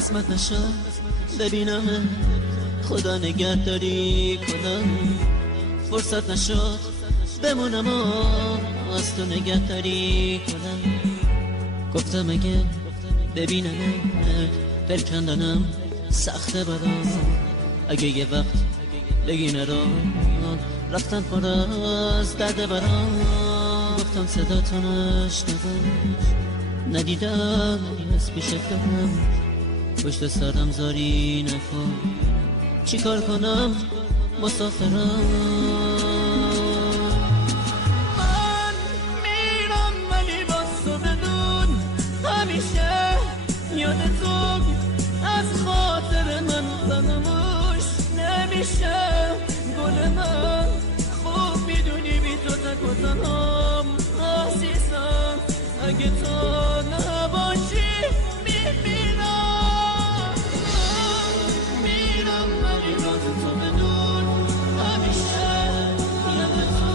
قسمت نشد ببینم خدا نگهداری کنم، فرصت نشد بمونم و از تو نگهداری کنم. گفتم اگه ببینم دل کندنم سخته برام، اگه یه وقت بگی نرام رفتن پر از درد برام. گفتم صدا تو نشنوم، ندیدم از پیش دارم، پشت سرم زاری نکن، چی کار کنم مسافرم. من میرم ولی باز تو بدون همیشه یاد تو از خاطر من فراموش نمیشه. گل من خوب میدونی بی تو تک و تنهام عزیزم، اگه تو نباشی میمیرم. میرم ولی باز تو بدون همیشه یاد تو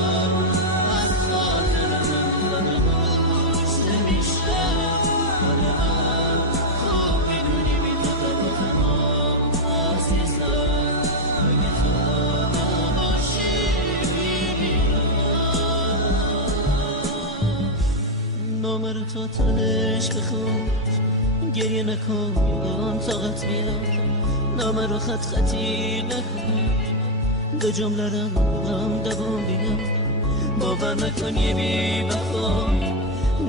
از خاطر من فراموش نمیشه. گل من خوب میدونی بی تو تک و تنهام عزیزم، اگه تو نباشی میمیرم. نامه رو تا تنش بخون، گریه نکن طاقت بیار، نامه رو خط خطی نکن، دو جمله رو هم دوام بیار. باور نکن یه بی وفا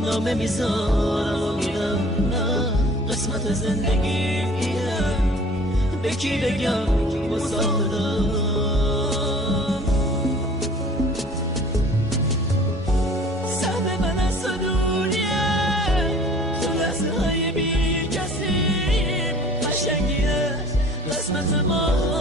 نامه میذارم و میرم، نه قسمت زندگی اینه، به کی بگم مسافرم. سهم من از تو دوریه، تو لحظه های بی کسی قشنگیه قسمت ما.